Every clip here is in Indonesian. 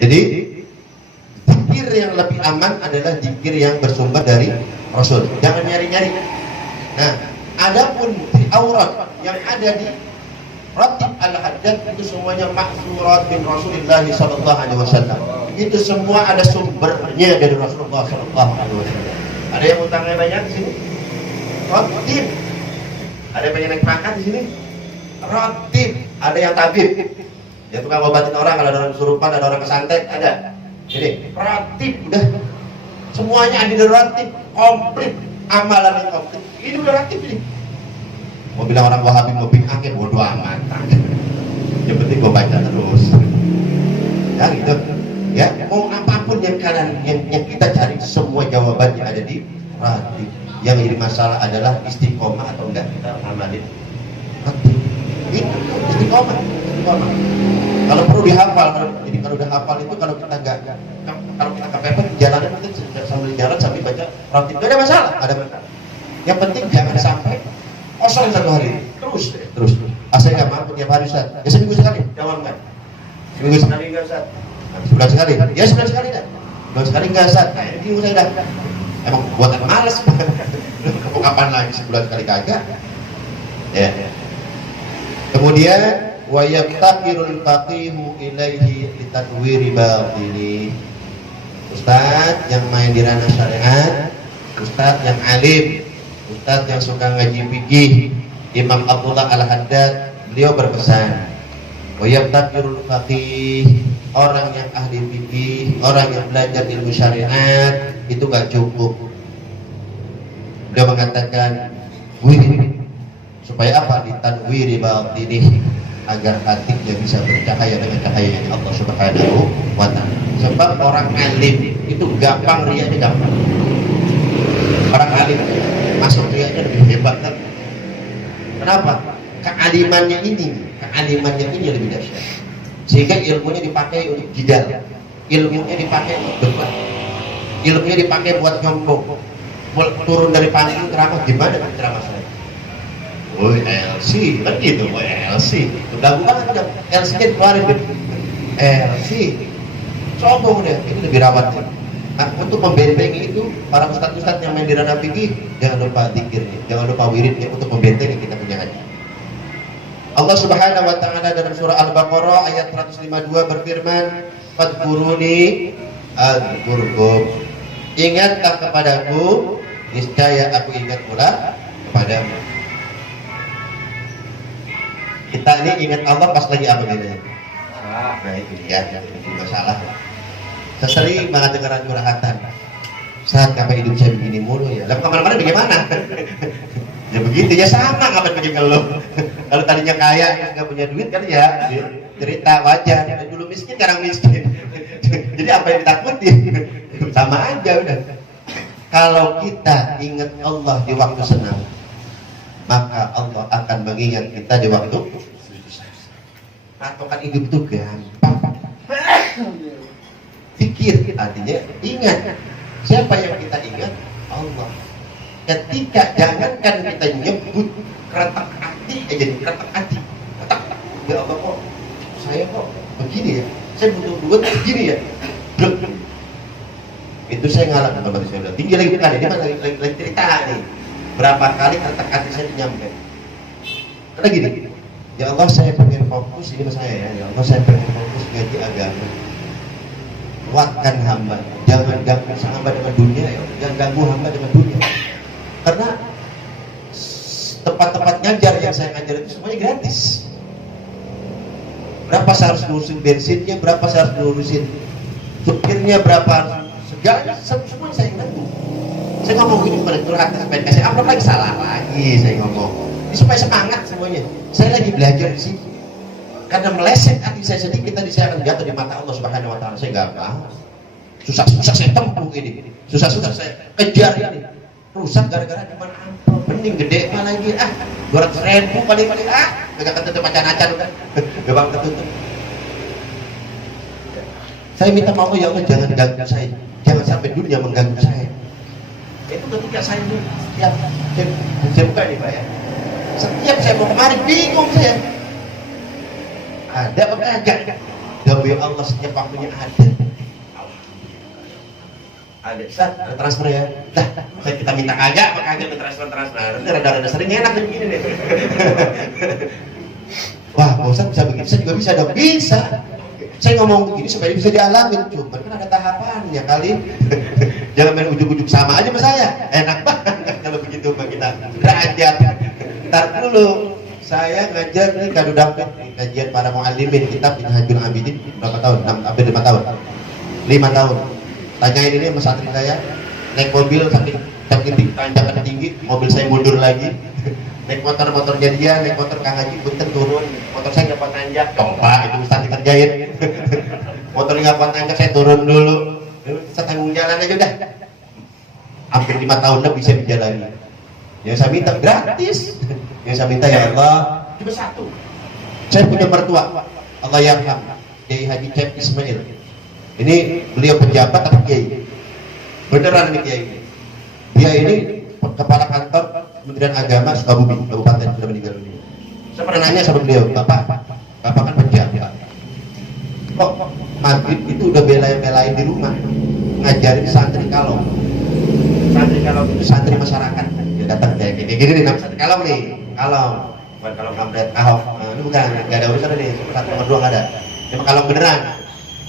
Jadi zikir yang lebih aman adalah zikir yang bersumber dari Rasul. Jangan nyari-nyari. Nah, adapun di aurat yang ada di Ratib al-Haddad itu semuanya maksurat bin Rasulullah sallallahu alaihi wasallam. Itu semua ada sumbernya dari Rasulullah sallallahu alaihi wasallam. Ada yang utangnya banyak di sini? Ratib. Ada yang pengen naik pangkat di sini? Ratib. Ada yang tabib. Ya tukang obatin orang, kalau ada orang kesurupan, ada orang kesantet, ada. Jadi ratib udah semuanya ada di ratib, komplit amalan yang komplit. Ini udah ratib ini. Mau bilang orang Wahabi mau bikin akhir bodoh amat. Yang penting gua baca terus. Ya gitu. Ya, mau apapun yang kalian yang kita cari, semua jawabannya ada di ratib. Yang jadi masalah adalah istiqomah atau enggak kita amalin ratib. Itu istiqomah. Kalau perlu dihafal, jadi kalau udah hafal itu kalau kita kalau kita kepepet di jalanan kita sambil jalan sambil baca ratib, nggak ada masalah, ada masalah. Yang penting jangan sampai kosong satu hari, terus. Saya nggak mampu tiap hari Ustaz. Ya seminggu sekali, jangan kan? Seminggu sekali nggak Ustaz. Nah, sebulan sekali, ya sebulan sekali dah. Sebulan sekali nggak Ustaz. Nah ini minggu saya dah. Emang buatan malas. Kapan lagi sebulan sekali kagak? Ya. Kemudian wa yaqtaqirul faqihu ilaihi litadwiri batini. Ustaz yang main di ranah syariat, ustaz yang alim, ustaz yang suka ngaji fikih, Imam Abdullah Al-Haddad, beliau berpesan wa yaqtaqirul faqih, orang yang ahli fikih, orang yang belajar ilmu syariat itu gak cukup. Beliau mengatakan wirid, supaya apa? Ditadwiri batini, agar hatinya bisa bercahaya dengan cahaya Allah Subhanahu wa ta'ala. Sebab orang alim itu gampang riaknya gampang. Orang alim masuk riaknya lebih hebat kan? Kenapa? Kealimannya ini lebih dahsyat. Sehingga ilmunya dipakai untuk jidal, ilmunya dipakai untuk debat, ilmunya dipakai buat nyombong. Turun dari panggung ceramah, gimana kan ceramah saya? Woi LC, kan gitu, woi LC. Udah banget, LC-nya keluarin deh. LC, sombong deh, ini lebih rawat deh. Nah, untuk membentengi itu, para ustadz-ustadz yang main di ranah fikih, jangan lupa zikirnya, jangan lupa wiridnya untuk membentengi kita punya ngaji. Allah Subhanahu wa ta'ala dalam surah Al-Baqarah ayat 152 berfirman, "Fadkuruni adzkurkum." Ingatlah kepadaku, niscaya aku ingat pula kepadamu. Kita ini ingat Allah pas lagi apa gitu ya? Nah itu ya, itu masalah. Saya sering banget dengar curhatan. Saat kapan hidup saya begini mulu ya? Lalu kemana-mana bagaimana? Ya begitu ya, sama kapan begini kalau tadinya kaya nggak punya duit kan ya cerita wajar. Dulu miskin sekarang miskin. Jadi apa yang ditakutin? Sama aja udah. Kalau kita ingat Allah di waktu senang, maka Allah akan mengingat kita di waktu susah. Patokan hidup itu gampang. Pikir, artinya ingat. Siapa yang kita ingat? Allah. Ketika jangankan kita nyebut keretak hati aja, keretak hati. Ya Allah kok, saya kok begini ya? Saya butuh duit begini ya? Itu saya ngalamin sama saya udah tinggi lagi kali ini lagi cerita nih. Berapa kali keretak hati saya nyampe. Karena gini, ya Allah saya pengen fokus, ini saya ya Allah saya pengen fokus ngaji agama. Kuatkan hamba, jangan ganggu hamba dengan dunia ya, jangan ganggu hamba dengan dunia. Karena tempat-tempat ngajar yang saya ngajar itu semuanya gratis. Berapa saya harus ngurusin bensinnya, berapa saya harus ngurusin supirnya, berapa segalanya, semuanya saya nanggung. Saya ngomong gini kepada curhat supaya kasih amplop lagi, salah lagi saya ngomong. Ini supaya semangat semuanya. Saya lagi belajar di sini. Karena meleset hati saya sedikit tadi saya akan jatuh di mata Allah Subhanahu wa ta'ala. Saya gak paham. Susah-susah saya tempuh ini. Susah-susah saya kejar ini. Rusak gara-gara cuma amplop. Bening gede mah lagi. 200.000 paling-paling. Gak ketutup acan-acan udah. Gak ketutup. Saya minta maaf ya Allah, jangan ganggu saya. Jangan sampai dunia mengganggu saya. Itu ketika saya setiap saya buka nih Pak ya. Setiap saya mau kemari bingung saya. Ada apa kagak? gawai Allah setiap waktunya ada. Ada, Ustaz, ada transfer ya? Dah, saya kita minta kagak, makanya transfer. Nanti rada-rada sering enak begini deh. Wah, Pak Ustaz bisa begini, saya juga bisa dong. Bisa. Saya ngomong begini supaya bisa dialamin, cuman kan ada tahapannya kali. Jangan main ujuk-ujuk sama aja sama saya. Enak banget kalau begitu Pak kita. Derajat. Ntar dulu, saya ngajar nih kado dampet nih, kajian para muallimin kitab Minhajul Abidin berapa tahun? 5 tahun. 5 tahun. Tanyain ini sama santri saya, naik mobil saking tanjakan tinggi, mobil saya mundur lagi. Naik motornya dia, naik motor Kang Haji punten turun, motor saya nggak kuat nanjak, coba itu Ustaz dikerjain. Motornya nggak kuat nanjak, saya turun dulu, saya tanggung jalan aja udah. Hampir 5 tahun lah bisa dijalani. Yang saya minta gratis, yang saya minta ya Allah cuma satu. Saya punya mertua, Allah yarham, Kiai Haji Cep Ismail. Ini beliau pejabat atau kiai? Beneran ini kiai. Dia ini kepala kantor Kementerian Agama Sukabumi, Kabupaten, sudah meninggal dunia. Saya pernah nanya sama beliau, Bapak kan pejabat. Kok maghrib itu udah belain di rumah, ngajarin santri kalong. Santri kalong itu santri masyarakat. Dia datang kayak gini nih, nama santri kalong nih, kalong. Bukan kalong kampret, ahok. Nah, ini bukan, nggak ada urusan nih, satu nomor 2 nggak ada. Cuma kalong beneran.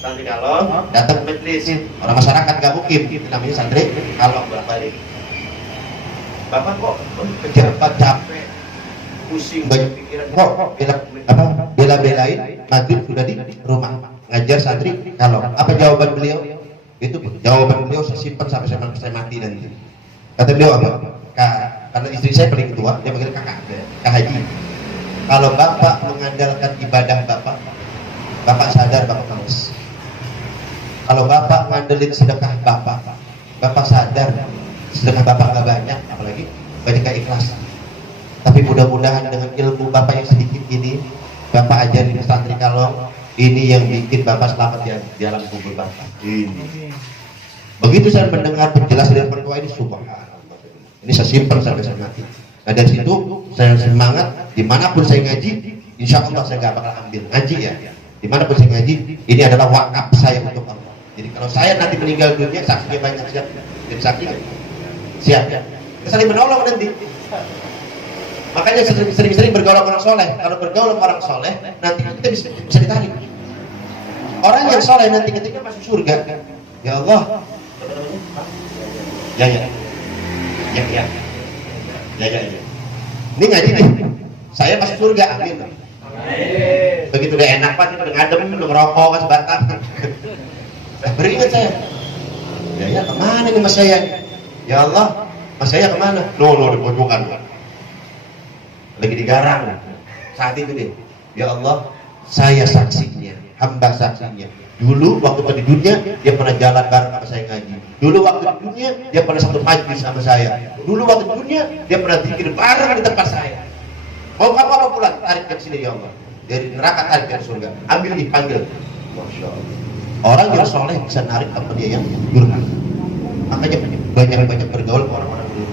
Santri kalong datang ke majelis, orang masyarakat gak mukim, itu namanya santri kalong bolak-balik. Bapak kok pejabat capek, pusing banyak pikiran, kok bela-belain maghrib sudah di rumah ngajar santri kalong. Apa jawaban beliau? Itu jawaban beliau saya simpan sampai saya mati nanti. Kata beliau apa? Karena istri saya paling tua, dia panggil Kak Haji. Kalau Bapak mengandalkan ibadah Bapak sadar Bapak males. Kalau Bapak ngandelin sedekah Bapak sadar sedekah Bapak nggak banyak, apalagi banyak keikhlasan. Tapi mudah-mudahan dengan ilmu Bapak yang sedikit ini, Bapak ajarin santri kalong, ini yang bikin Bapak selamat di alam kubur Bapak. Ini. Begitu saya mendengar penjelasan dari mertua ini, subhanallah. Ini saya simpan sampai saya mati. Nah dari situ saya semangat, dimanapun saya ngaji, insya Allah saya nggak bakal ambil ngaji ya. Dimanapun saya ngaji, ini adalah wakaf saya untuk Allah. Jadi kalau saya nanti meninggal dunia, saksinya banyak, siap jadi saksi siap ya. Kita saling menolong nanti. Makanya sering-sering bergaul sama orang soleh. Kalau bergaul sama orang soleh, nanti kita bisa ditarik. Orang yang soleh nanti ketika masuk surga, ya Allah, ya. Ini ngaji nih, saya masuk surga, amin. Begitu udah enak Pak, udah ngadem, udah ngerokok kan sebatang. Beringat saya, ya kemana nih mas saya? Ya Allah, mas saya kemana? Di pojokan, lagi digarang. Saat itu deh, ya Allah, saya saksinya, hamba saksinya. Dulu waktu di dunia dia pernah jalan bareng sama saya ngaji. Dulu waktu di dunia dia pernah satu majlis sama saya. Dulu waktu di dunia dia pernah zikir bareng di tempat saya. Mau kamu apa pulang? Tarik ke sini ya Allah. Dari neraka tarik ke surga. Ambil dipanggil. Masya Allah. Orang yang soleh bisa narik apa dia yang durhaka. Makanya banyak bergaul ke orang-orang dulu.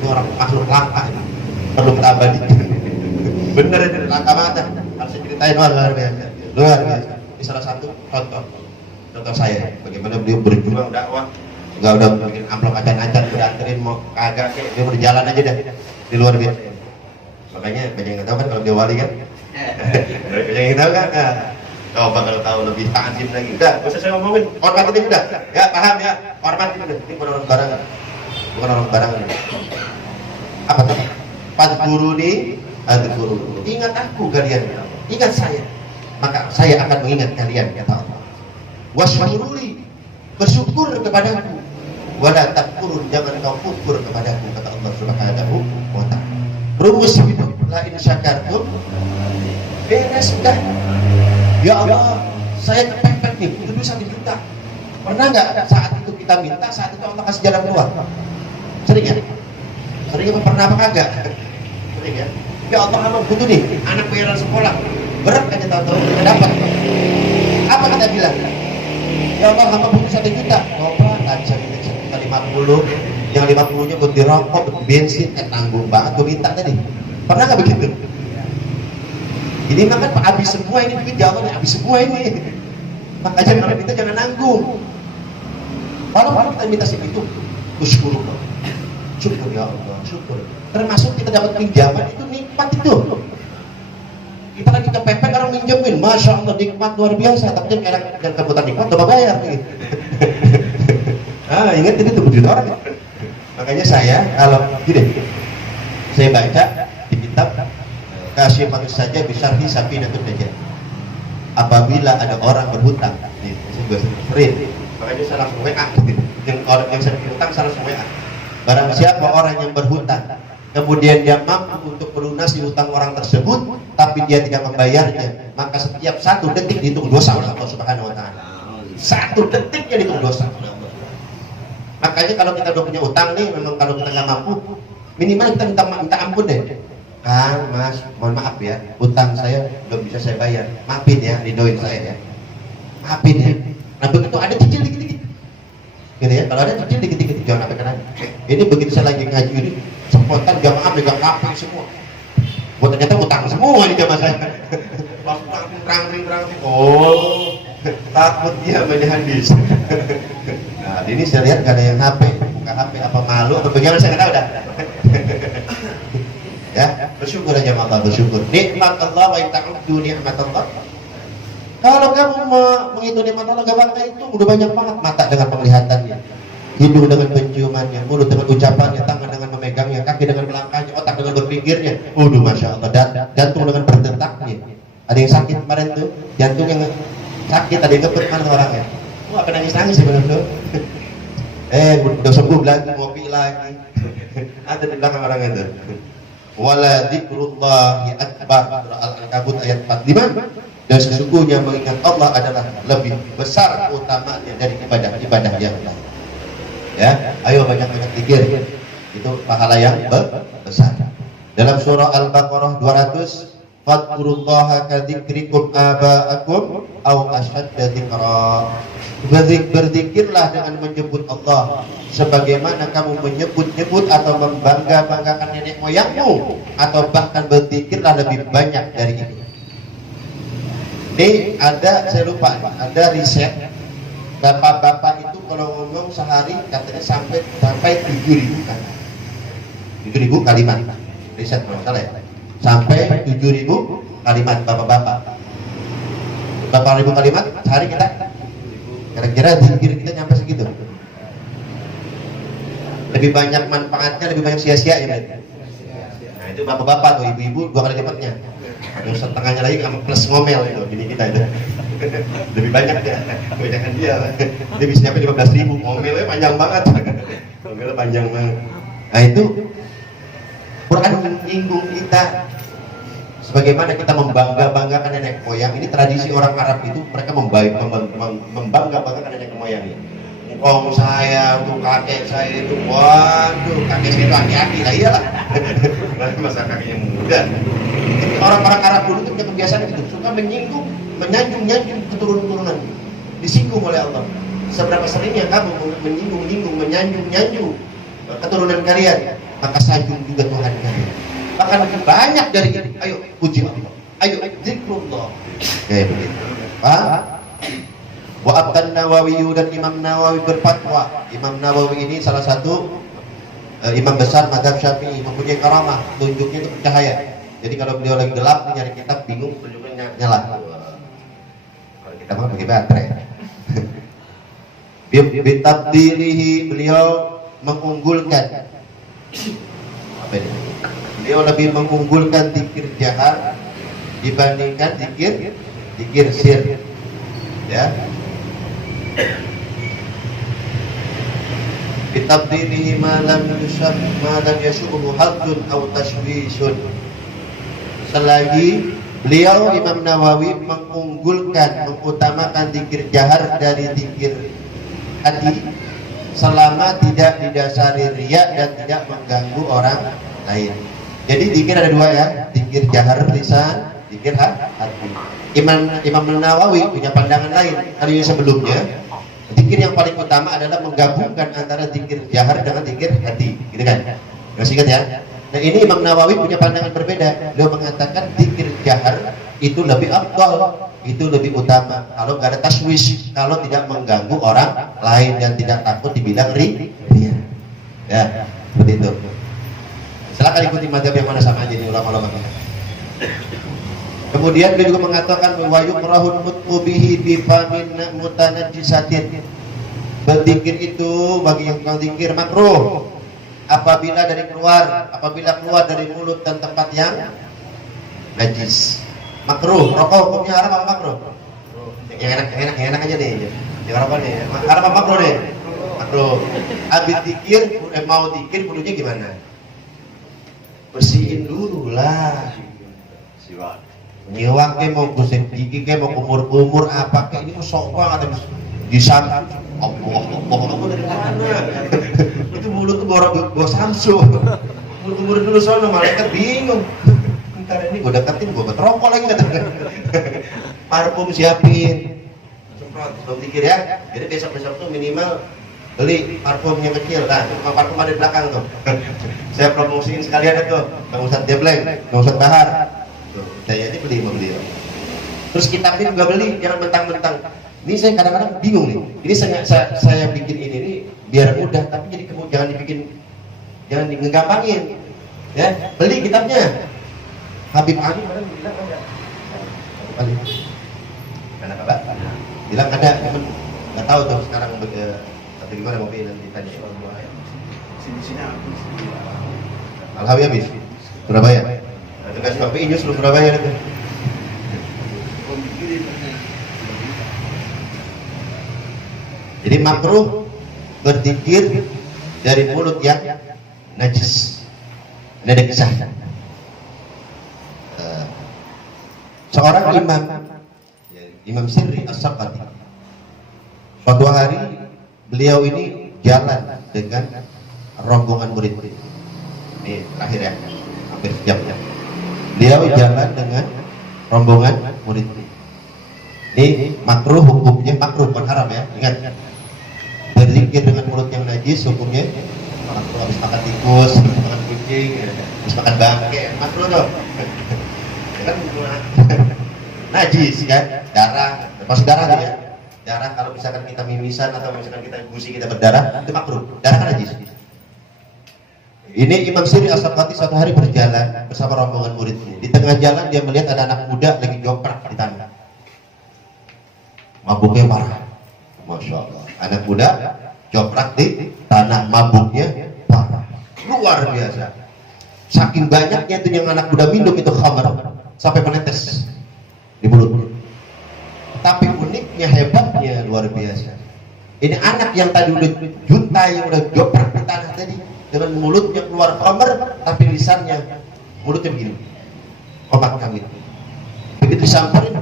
Ini orang makhluk langka, perlu berabadi. Bener itu langka banget. Harus saya ceritain luar biasa. Ini salah satu contoh saya. Bagaimana beliau berjuang dakwah. Enggak udah bikin amplop acan-acan, udah anterin mau kagak, dia mau jalan aja dah. Di luar biasa. Makanya banyak yang tahu kan kalau dia wali kan. Banyak yang tahu kan. Coba kalau tahu lebih ta'zim lagi. Udah, bisa saya ngomongin. Hormatin udah. Ya, paham ya. Hormatin udah. Ini bukan orang barangan. Bukan orang barangan. Apa tadi? Fadhkuruni adzkuruni. Ingat aku kalian. Ingat saya. Maka saya akan mengingat kalian, kata Allah. Washkuruli. Bersyukur kepadaku. Wala takfurun, jangan kau kufur kepadaku, kata Allah Subhanahu wa ta'ala. Rumus hidup la in syakartum. Beres sudah. Ya Allah, saya kepepet nih, itu dulu 1 juta. Pernah nggak saat itu kita minta, saat itu Allah kasih jalan keluar? Sering ya? Sering apa pernah apa kagak? Sering ya? Ya Allah, hamba butuh nih, anak bayaran sekolah. Berat aja tahu-tahu kita dapat. Apa kata bilang? Ya Allah, hamba butuh 1 juta. Coba, tadi saya minta 1,50. Yang 50-nya buat dirokok, buat bensin, tanggung banget. Gue minta tadi. Pernah nggak begitu? Ini makan habis semua ini duit, ya Allah, habis semua ini. Makanya kalau kita jangan nanggung. Kalau kita minta segitu, syukur, syukur ya Allah, syukur. Termasuk kita dapat pinjaman itu nikmat itu. Kita lagi kepepet orang minjemin, masya Allah nikmat luar biasa. Tapi jangan kebutuhan nikmat, coba bayar. Gitu. Ingat ini tuh duit orang. Makanya saya kalau gini, saya baca di kitab kasih manusia saja bisa hisabi dan saja. Apabila ada orang berhutang, nih, saya juga sering. Makanya saya langsung WA gitu. Yang saya berhutang saya langsung WA. Barang siapa orang yang berhutang, kemudian dia mampu untuk melunasi hutang orang tersebut, tapi dia tidak membayarnya, maka setiap 1 detik dihitung dosa oleh Allah Subhanahu Wa Taala. 1 detiknya dihitung dosa. Makanya kalau kita udah punya utang nih, memang kalau kita nggak mampu, minimal kita minta ampun deh. Kang, Mas, mohon maaf ya, utang saya belum bisa saya bayar. Maafin ya, ridoin saya ya. Maafin ya. Nah begitu ada cicil dikit-dikit, gitu ya. Kalau ada cicil dikit-dikit, jangan sampai kena. Ini begitu saya lagi ngaji ini, spontan jamaah megang HP semua. Buat ternyata utang semua ini jamaah saya. Langsung terang. Oh, takut dia main hadis. Nah, ini saya lihat gak ada yang HP, buka HP apa malu atau bagaimana saya nggak tahu dah. Ya, bersyukur aja Allah, bersyukur. Nikmat Allah wa ta'uddu nikmat Allah. Kalau kamu menghitung nikmat Allah gak bangga itu udah banyak banget. Mata dengan penglihatannya, hidung dengan penciumannya, mulut dengan ucapannya, tangan dengan memegangnya, kaki dengan melangkahnya, otak dengan berpikirnya. Masya Allah. Jantung dengan berdetaknya. Ada yang sakit kemarin tuh, jantung yang sakit, ada yang kepet mana orangnya. Apa nangis sebenarnya? Udah sembuh lagi, ngopi lagi. Ada di belakang orang itu. Wala dzikrullahi akbar, Al-Ankabut ayat 45. Dan sesungguhnya mengingat Allah adalah lebih besar utamanya dari ibadah yang lain. Ya, ayo banyak-banyak zikir. Itu pahala yang besar. Dalam surah Al-Baqarah 200, fadkurullaha kadzikrikum aba'akum aw ashadda dzikra. Berzikirlah dengan menyebut Allah sebagaimana kamu menyebut-nyebut atau membangga-banggakan nenek moyangmu, atau bahkan berzikirlah lebih banyak dari itu. Ini saya lupa, ada riset bapak-bapak itu kalau ngomong sehari katanya sampai 7.000 kata. 7.000 kalimat. Riset kalau salah ya. Sampai 7.000 kalimat bapak-bapak. Berapa ribu kalimat sehari kita? Kira-kira zikir kita nyampe segitu. Lebih banyak manfaatnya, lebih banyak sia-sia ya. Nah itu bapak-bapak atau ibu-ibu 2 kali lipatnya. Yang setengahnya lagi sama plus ngomel itu, bini kita itu. Lebih banyak ya, kebanyakan dia. Dia bisa nyampe 15.000, ngomelnya panjang banget. Ngomelnya panjang banget. Nah itu Quran menyinggung kita. Sebagaimana kita membangga-banggakan nenek moyang, ini tradisi orang Arab itu, mereka membangga-banggakan nenek moyang. Ngkong saya, untuk kakek saya itu, waduh, kakek saya itu aki-aki, lah iyalah. Masa kakeknya muda. Orang-orang Arab dulu itu punya kebiasaan gitu, suka menyinggung, menyanjung keturunan-keturunan. Disinggung oleh Allah. Seberapa seringnya kamu menyinggung, menyanjung keturunan kalian, maka sanjung juga Tuhan kalian. Bahkan lebih banyak dari ini. Ayo puji Allah, ayo zikrullah. Kayak begitu. Wa Abdan Nawawi, dan Imam Nawawi berfatwa. Imam Nawawi ini salah satu imam besar mazhab Syafi'i, mempunyai karamah, tunjuknya itu cahaya. Jadi kalau beliau lagi gelap nyari kitab bingung, tunjuknya nyala. Kalau kita mau pakai baterai. Bitabdilihi, beliau mengunggulkan. Apa ini? Beliau lebih mengunggulkan zikir jahar dibandingkan zikir sir. Ya. Bitabdilihi ma lam yashubhu haddun aw tashwisun. Selagi beliau Imam Nawawi mengutamakan zikir jahar dari zikir hati selama tidak didasari riya dan tidak mengganggu orang lain. Jadi zikir ada 2 ya, zikir jahar lisan, zikir hati. Imam Nawawi punya pandangan lain. Hari sebelumnya, zikir yang paling utama adalah menggabungkan antara zikir jahar dengan zikir hati, gitu kan? Masih ingat ya? Nah ini Imam Nawawi punya pandangan berbeda. Beliau mengatakan zikir jahar itu lebih afdal, itu lebih utama. Kalau nggak ada taswis, kalau tidak mengganggu orang lain dan tidak takut dibilang ria. Ya, seperti itu. Silakan ikuti mazhab yang mana sama aja nih ulama-ulama. Kemudian dia juga mengatakan wa yukrahun mutqubihi bi famin mutanajjisatin. Berzikir itu bagi yang tukang zikir makruh apabila keluar dari mulut dan tempat yang najis. Makruh. Rokok hukumnya haram apa makruh? Yang enak aja nih. Yang rokok nih. Haram apa makruh nih? Makruh. Habis zikir, mau zikir kudunya gimana? Bersihin dulu lah. Siwak. Nyiwak ke mau gosip gigi ke mau kumur apa ke ini mau sok banget habis disangka Allah dari mana? Itu mulut tuh bawa Samsu. Kumur dulu soalnya malaikat bingung. Ntar ini gue deketin gue rokok lagi katanya. Parfum siapin. Semprot sebelum dikir ya. Jadi besok tuh minimal beli parfum yang kecil. Nah, parfum ada di belakang tuh. Saya promosiin sekalian itu. Bang Ustadz Debleng, Bang Ustadz Bahar. Tuh, saya ini beli. Terus kitabnya juga beli, jangan mentang-mentang. Ini saya kadang-kadang bingung nih. Ini saya bikin ini nih biar mudah, tapi jadi jangan ngegampangin. Ya, beli kitabnya. Habib Ali mana bilang ada. Habib Ali. Mana kabar? Bilang ada, cuman nggak tahu tuh sekarang atau gimana mau pilih nanti tanya. Sini. Al-Hawi habis. Surabaya. Tugas KPI News Surabaya itu. Jadi makruh berzikir dari mulut yang najis. Ini ada kisah. Seorang Imam Sirri As-Saqati. Suatu hari beliau ini jalan dengan rombongan murid-murid. Ini terakhir ya, hampir sejam ya. Beliau jalan dengan rombongan murid-murid. Ini makruh hukumnya, makruh bukan haram ya. Ingat, berzikir dengan mulut yang najis hukumnya makruh. Habis makan tikus, habis makan kucing, habis makan bangke, makruh tuh. Kan najis kan, darah, masuk darah tuh ya. Darah kalau misalkan kita mimisan atau misalkan kita gusi kita berdarah itu makruh. Darah kan najis. Ini Imam Sirri As-Saqati suatu hari berjalan bersama rombongan muridnya. Di tengah jalan dia melihat ada anak muda lagi joprak di tanah. Mabuknya parah. Masya Allah. Anak muda joprak di tanah, mabuknya parah. Luar biasa. Saking banyaknya itu yang anak muda minum itu khamar sampai menetes di mulut. Tapi uniknya, hebatnya luar biasa. Ini anak yang tadi udah juta yang udah joprak di tanah tadi, dengan mulutnya keluar khamar, tapi lisannya mulutnya begini, komat kamit. Begitu disamperin,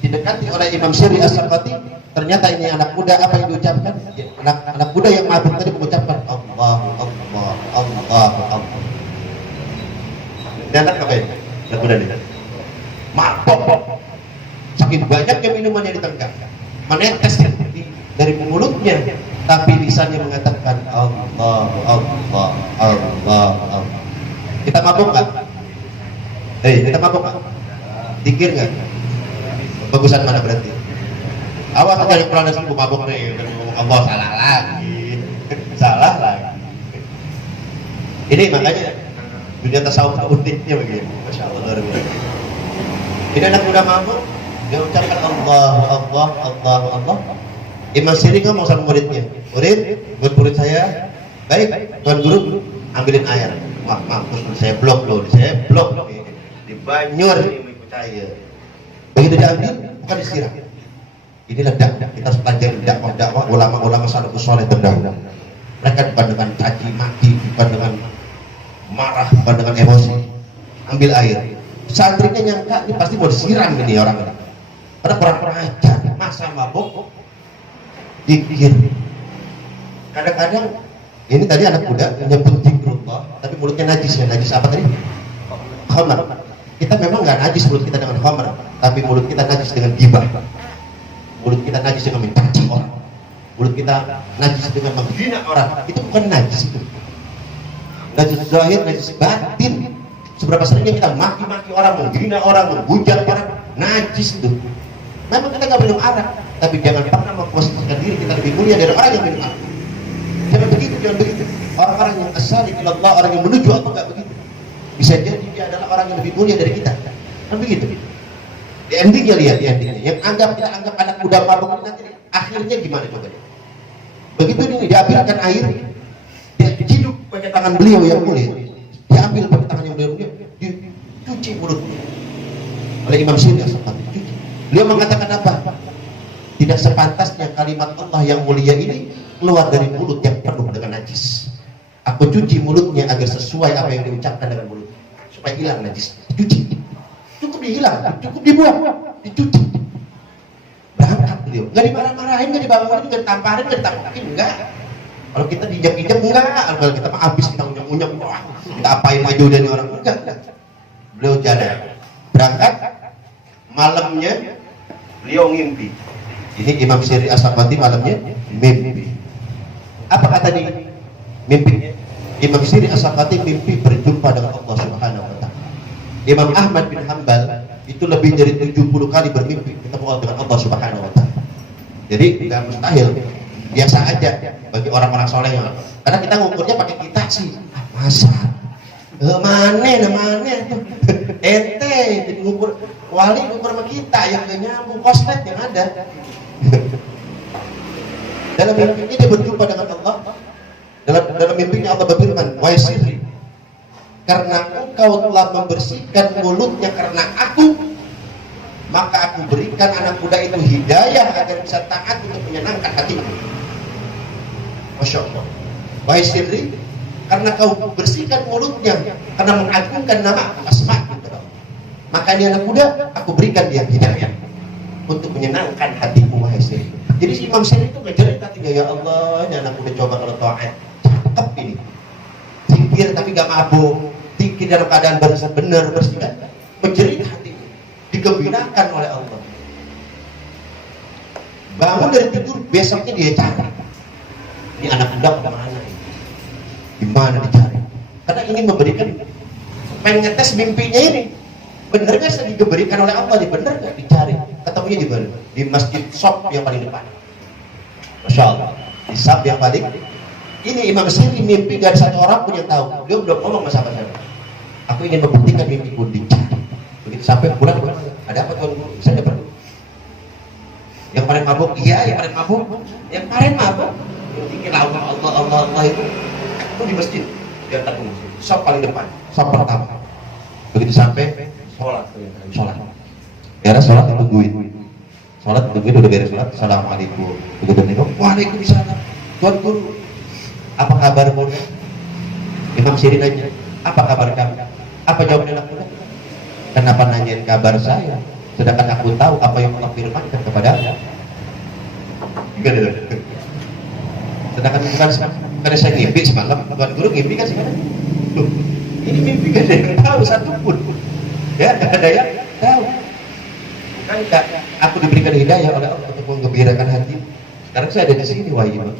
didekati oleh Imam Sirri As-Saqati, ternyata ini anak muda apa yang diucapkan? Anak muda yang mabuk tadi mengucapkan Allah. Ini anak apa ini? Anak muda ini. Mabok. Saking banyaknya minuman yang ditengah, menetes dari mulutnya, tapi lisannya mengatakan Allah. Kita mabuk nggak? Kita mabuk nggak? Dikir nggak? Bagusan mana berarti? Awas aja yang pernah seribu mabuk nih, Allah salah lagi. Ini makanya dunia tasawuf uniknya begini, masya Allah luar biasa. Ini anak muda mabuk, dia ucapkan Allah. Imam Sirri ngomong sama muridnya, murid saya, baik, tuan guru, ambilin air. Wah, mampus, saya blok di banyur ini ikut saya. Begitu diambil, bukan disiram. Inilah dakwah, kita harus pelajari dakwah ulama-ulama salafus saleh terdahulu. Mereka bukan dengan caci maki, bukan dengan marah, bukan dengan emosi. Ambil air. Santrinya nyangka ini pasti mau disiram ini orang ini. Karena kurang ajar, masa mabuk dikir. Kadang-kadang ini tadi anak muda menyebut zikrullah, tapi mulutnya najis ya. Najis apa tadi? Khamar. Kita memang nggak najis mulut kita dengan khamar, tapi mulut kita najis dengan gibah. Mulut kita najis dengan mencaci orang. Mulut kita najis dengan menghina orang. Itu bukan najis itu. Najis zahir, najis batin. Seberapa seringnya kita maki-maki orang, menghina orang, menghujat orang. najis tuh. Memang kita nggak minum arak, tapi jangan pernah memposisikan diri kita lebih mulia dari orang yang minum arak. Jangan begitu, jangan begitu. Orang-orang yang as-sadiq ilallah, orang yang menuju Allah nggak begitu. Bisa jadi dia adalah orang yang lebih mulia dari kita. Kan begitu. Di endingnya lihat, di endingnya. Yang kita anggap anak muda mabuk nanti akhirnya gimana coba? Begitu ini diambilkan air, dia diciduk pakai tangan beliau yang mulia, diambil pakai tangan yang mulia, dicuci mulutnya oleh Imam Syiri As-Sakati. Beliau mengatakan apa? Tidak sepantasnya kalimat Allah yang mulia ini keluar dari mulut yang penuh dengan najis. Aku cuci mulutnya agar sesuai apa yang diucapkan dengan mulut, supaya hilang najis. Dicuci, cukup dihilang, cukup dibuang, dicuci. Berangkat beliau, nggak dimarah-marahin, nggak dibangunin, nggak ditamparin, nggak ditampakin, enggak. Kalau kita dijak-injak enggak, kalau kita mah habis kita unyek-unyek, wah, kita apain maju dari orang enggak. Beliau jalan, berangkat, malamnya beliau ngimpi. Ini Imam Syiri As-Sakati malamnya mimpi. Apa kata di mimpi? Imam Syiri As-Sakati mimpi berjumpa dengan Allah Subhanahu wa taala. Imam Ahmad bin Hanbal itu lebih dari 70 kali bermimpi ketemu dengan Allah Subhanahu wa taala. Jadi enggak mustahil, biasa aja bagi orang-orang soleh. Karena kita ngukurnya pakai kita sih. Masa? Mana tuh? Ente ngukur wali ngukur sama kita yang gak nyambung koslet yang ada. Dalam mimpi dia berjumpa dengan Allah. Dalam mimpinya Allah berfirman, "Wahai Sirri, karena engkau telah membersihkan mulutnya karena aku, maka aku berikan anak muda itu hidayah agar bisa taat untuk menyenangkan hatimu." Masya Allah. Wahai Sirri, karena kau bersihkan mulutnya karena mengagungkan nama asma gitu, maka ini anak muda aku berikan dia hidayah untuk menyenangkan hatimu. Wahai Sirri. Jadi si Imam Syiri itu ngejerit hatinya, ya Allah, ini anak muda coba kalau taat, cakep ini, zikir tapi gak mabuk, zikir dalam keadaan benar bersih, menjerit hatinya, digembirakan oleh Allah. Bangun dari tidur, besoknya dia cari, ini anak muda kemana ini? Gimana dicari? Karena ini memberikan, pengen ngetes mimpinya ini, bener gak sih diberikan oleh Allah? Bener gak dicari? Ketemunya di mana? Di masjid Shop yang paling depan. Masya Allah, di Shop yang paling. Ini Imam Syiri mimpi gak ada satu orang pun yang tahu. Dia belum ngomong sama siapa. Aku ingin membuktikan mimpiku, dicari. Begitu sampai pulang, ada apa tuan guru? Saya dapat. Yang paling mabuk, iya yang paling mabuk. Yang paling mabuk, yang bikin Allah itu di masjid. Dia datang ke masjid. Shop paling depan, Shop pertama. Begitu sampai sholat. Beres sholat tungguin. Sholat tungguin, udah beres sholat. Assalamualaikum. Begitu nengok, waalaikumsalam. Tuan guru, apa kabarmu? Imam Syiri nanya, apa kabar kamu? Apa jawaban anak muda? Kenapa nanyain kabar saya? Sedangkan aku tahu apa yang Allah firmankan kepada gimana? Sedangkan bukan saya ngimpi semalam, tuan guru ngimpi kan sih? Ini mimpi gak ada yang tahu satupun. Ya, gak ada yang tahu. Kan aku diberikan hidayah oleh Allah untuk menggembirakan hati. Sekarang saya ada di sini, wahai Imam.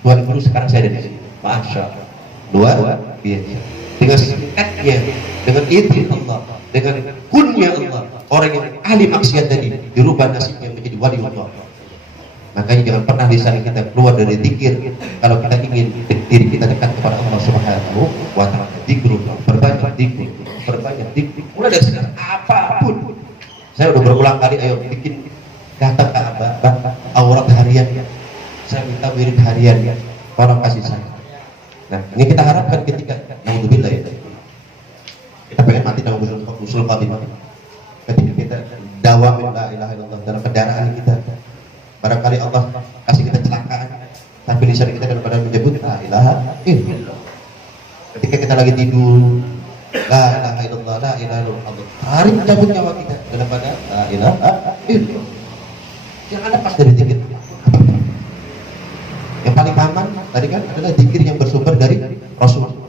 Tuan guru sekarang saya ada di sini. Masya Allah. Luar biasa. Dengan sifat-nya, dengan izin Allah, dengan kunnya Allah, orang yang ahli maksiat tadi dirubah nasibnya menjadi wali Allah. Makanya jangan pernah lisan kita keluar dari zikir kalau kita ingin diri kita dekat kepada Allah Subhanahu wa taala. Zikrul, perbanyak zikir, mulai dari sekarang apapun. Saya udah berulang kali, ayo bikin datang ke Abah, aurat harian. Saya minta wirid harian, tolong kasih saya. Nah, ini kita harapkan ketika naudzubillah ya. Kita pengen mati dalam usul khatimah. Ketika kita dawamin la ilaha illallah dalam kendaraan kita. Barangkali Allah kasih kita kecelakaan, tapi lisan kita daripada menyebut la ilaha illallah. Ketika kita lagi tidur, la ilaha illallah, la ilaha illallah, tarik cabut nyawa kita daripada la ilaha illallah. Yang ada pas dari zikir. Yang paling aman tadi kan adalah zikir yang bersumber dari Rasul.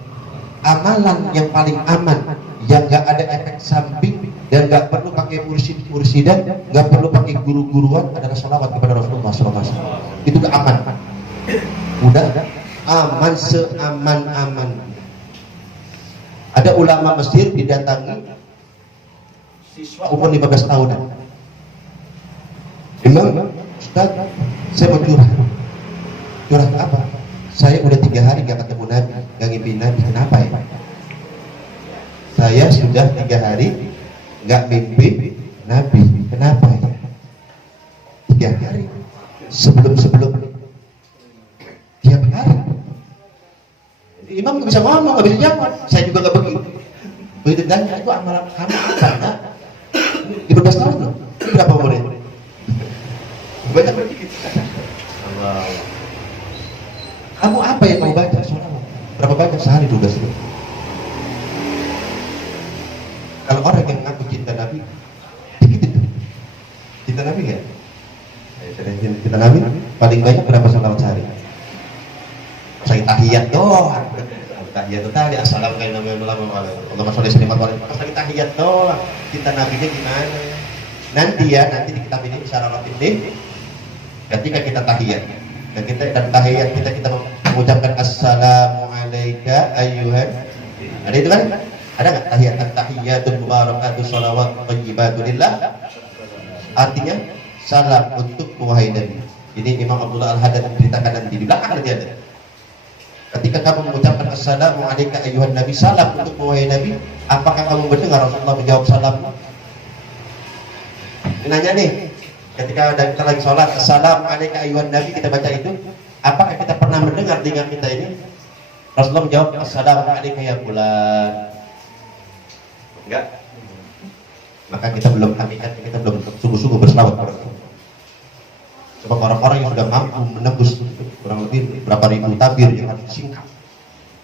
Amalan yang paling aman, yang gak ada efek samping dan gak perlu pakai mursidan, gak perlu pakai guru-guruan adalah sholawat kepada Rasulullah SAW. Itu gak aman. Udah aman seaman-aman. Ada ulama Mesir didatangi siswa umur 15 tahunan. Imam, Ustaz, saya mau curhat. Curhat apa? Saya udah 3 hari gak ketemu Nabi, gak ngimpi Nabi. Kenapa ya? Saya sudah 3 hari gak mimpi Nabi. Kenapa ya? 3 hari sebelum tiap hari. Imam gak bisa ngomong, gak bisa jawab. Saya juga gak begitu tanya, itu amalan kamu apa? Nah, 15 tahun loh. Ini berapa umurnya? Banyak begitu. Kamu apa yang kamu baca? Berapa banyak sehari 12 ribu? Kalau orang yang ngaku cinta Nabi, dikit itu. Cinta Nabi ya? Cinta Nabi paling banyak berapa salawat sehari? Saya tahiyat doang. Tahiyat itu tadi assalamualaikum warahmatullahi wabarakatuh. Pas lagi tahiyat doang. Cinta Nabinya gimana? Nanti di kitab ini secara rutin deh. Ketika kita tahiyat, dan tahiyat kita mengucapkan assalamualaikum ayyuhan. Ada itu kan? Ada nggak tahiyat? At-tahiyyatul mubarakatuh shalawat thayyibatulillah. Artinya salam untuk wahai Nabi. Ini Imam Abdullah Al-Haddad menceritakan nanti di belakang nanti ada. Ketika kamu mengucapkan assalamualaikum ayyuhan Nabi, salam untuk wahai Nabi, apakah kamu mendengar Rasulullah menjawab salam? Nanya nih, ketika kita lagi sholat assalamualaikum ayyuhan Nabi, kita baca itu, apakah kita pernah mendengar dengan kita ini Rasulullah menjawab assalamualaikum ya fulan? Enggak. Maka kita belum hakikat, kita belum sungguh-sungguh berselawat kepada Allah. Sebab orang-orang yang sudah mampu menembus kurang lebih berapa ribu tabir yang harus disingkap,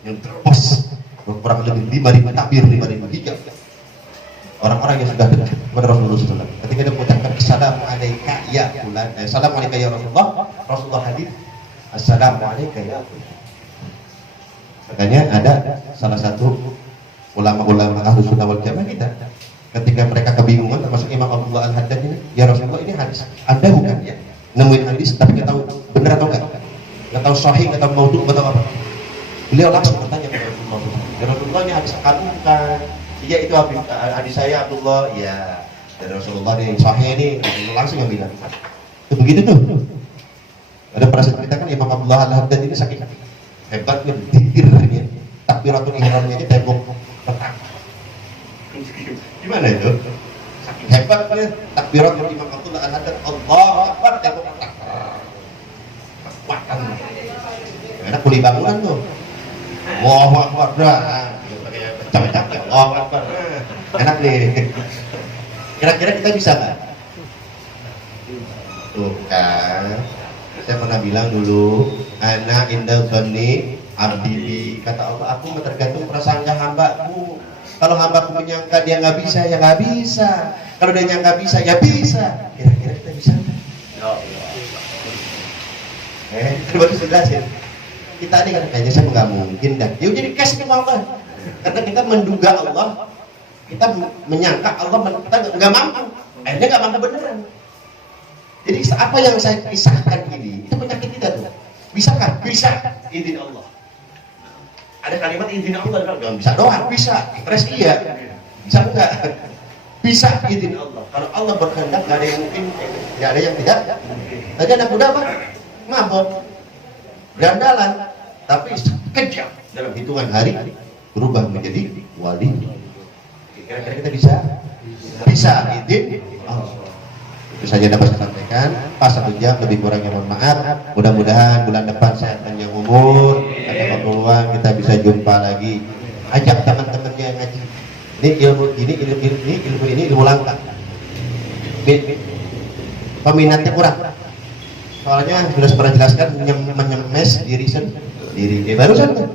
yang terpos kurang lebih 5.000 tabir, 5.000 hijab. Orang-orang yang sudah dekat kepada Rasulullah SAW, ketika dia mengucapkan assalamualaikum ya fulan, assalamualaikum ya Rasulullah hadir assalamualaikum ya fulan. Makanya ada salah satu ulama-ulama Ahlus Sunnah wal Jamaah kita, ketika mereka kebingungan, termasuk Imam Abdullah Al-Haddad ini, ya Rasulullah ini hadis Anda bukan ya? Nemuin hadis tapi nggak tahu benar atau nggak tahu sahih, nggak tahu maudhu, nggak tahu apa. Beliau langsung bertanya kepada Rasulullah, ya Rasulullah ini hadis kamu bukan? Iya itu hadis saya Abdullah, ya. Dan Rasulullah ini sahih ini, langsung yang bilang. Itu begitu tuh. Ada perasaan kita kan Imam Abdullah Al-Haddad ini saking hebatnya dikirnya, takbiratul ihramnya ini tembok petak. Gimana itu? Saking hebatnya takbiratul Imam Abdullah Al-Haddad, Allahu Akbar, tembok petak. Kekuatan. Enak kuli bangunan tuh. Allahu Akbar, dah. Capek-capek, Allahu Akbar. Enak nih. Kira-kira kita bisa nggak? Tuh kan. Saya pernah bilang dulu, ana inda dzanni abdi, kata Allah, aku tergantung prasangka hambaku. Kalau hambaku menyangka dia nggak bisa, ya nggak bisa. Kalau dia nyangka bisa, ya bisa. Kira-kira kita bisa nggak? Baru sudah sih. Kita ini kan kayaknya saya nggak mungkin dah. Ya jadi cash sama Allah. Karena kita menduga Allah, kita menyangka Allah, kita nggak mampu. Akhirnya nggak mampu beneran. Jadi apa yang saya kisahkan ini, itu penyakit kita tuh. Bisakah? Bisa. Izin Allah. Ada kalimat izin Allah, nggak bisa doang, bisa. Stres iya. Bisa enggak? Bisa izin Allah. Kalau Allah berkehendak, nggak ada yang mungkin, nggak ada yang tidak. Tadi anak muda apa? Mabok, gandalan, tapi kejam dalam hitungan hari berubah menjadi wali. Kira-kira kita bisa? Bisa izin Allah. Itu saja dapat saya sampaikan. Pas 1 jam, lebih kurangnya mohon maaf. Mudah-mudahan bulan depan saya panjang umur, ada peluang kita bisa jumpa lagi. Ajak teman-temannya yang ngaji. Ilmu ini ilmu langka. Peminatnya kurang. Soalnya sudah pernah jelaskan, menyemes diri sendiri. Barusan tuh.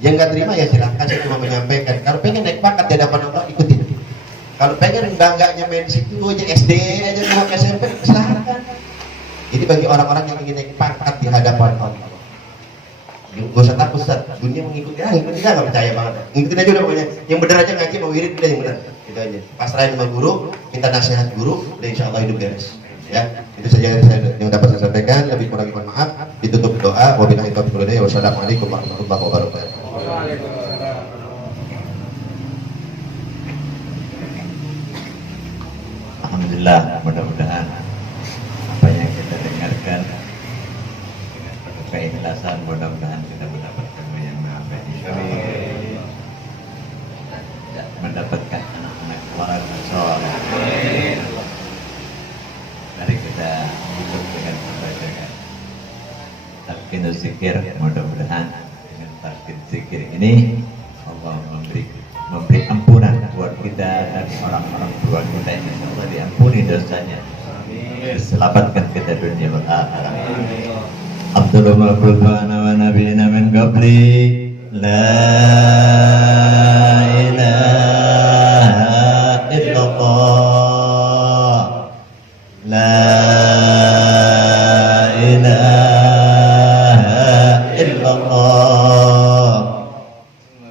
Yang nggak terima ya silahkan, saya cuma menyampaikan. Kalau pengen naik pangkat di hadapan Allah, ikutin. Kalau pengen bangganya main situ aja, SD aja, mau SMP, silahkan. Ini bagi orang-orang yang ingin naik pangkat di hadapan Allah. Gak usah takut, Ustaz. Dunia mengikuti, ngikutin nggak percaya banget. Ngikutin aja udah pokoknya. Yang benar aja ngaji, mau wirid udah yang benar. Itu aja. Pasrahin sama guru, minta nasihat guru, udah insya Allah hidup beres. Ya, itu saja yang dapat saya sampaikan. Lebih kurang mohon maaf. Ditutup doa. Wabillahi taufiq wal hidayah. Wassalamualaikum warahmatullahi wabarakatuh. Alhamdulillah, mudah-mudahan apa yang kita dengarkan dengan penuh keikhlasan, mudah-mudahan kita mendapatkan yang maha baik insyaallah. Dan mendapatkan anak-anak keluarga soleh. Mari kita hidup dengan membacaan talqinul zikir. Mudah-mudahan dengan talqin zikir ini Allah memberi ampunan buat kita dan orang-orang tua kita yang insyaallah diampuni dosanya. Diselamatkan kita dunia dan akhirat. Abdullah ma'budana wa nabiyina min qabli la ilaha illallah la ilaha illallah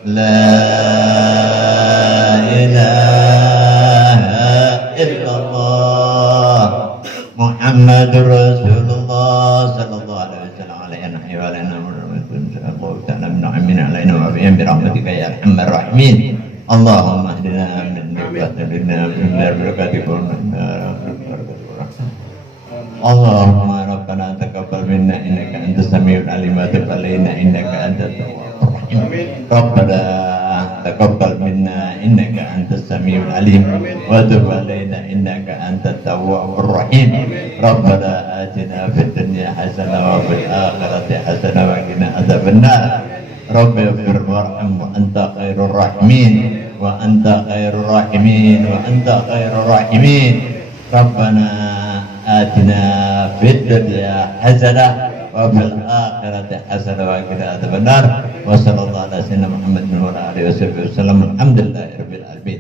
la Muhammadur Rasulullah sallallahu alaihi wasallam alaihi wa ala Muhammadin ta'ala min alaina wa bi rahmatika ya arhamar rahimin. Allahumma hdina min ni'matina min barakatikum Allahumma rabbana taqabbal minna innaka antas samiul alim wa tub alaina innaka antat tawwabur rahim. Rabbana taqabbal minna innaka antas samiul alim wa tub alaina innaka antat tawwabur rahim. Rabbana atina fid dunya hasanah wa fil akhirati hasanah wa qina adzabannar. Rabbi ighfir warham wa anta khairur rahimin wa anta khairur rahimin wa anta khairur rahimin. Rabbana atina fid dunya hasanah wa fil akhirati hasanah wa qina adzabannar. Wa sallallahu ala sayyidina Muhammadin wa ala alihi wasallam. Alhamdulillahirabbil alamin.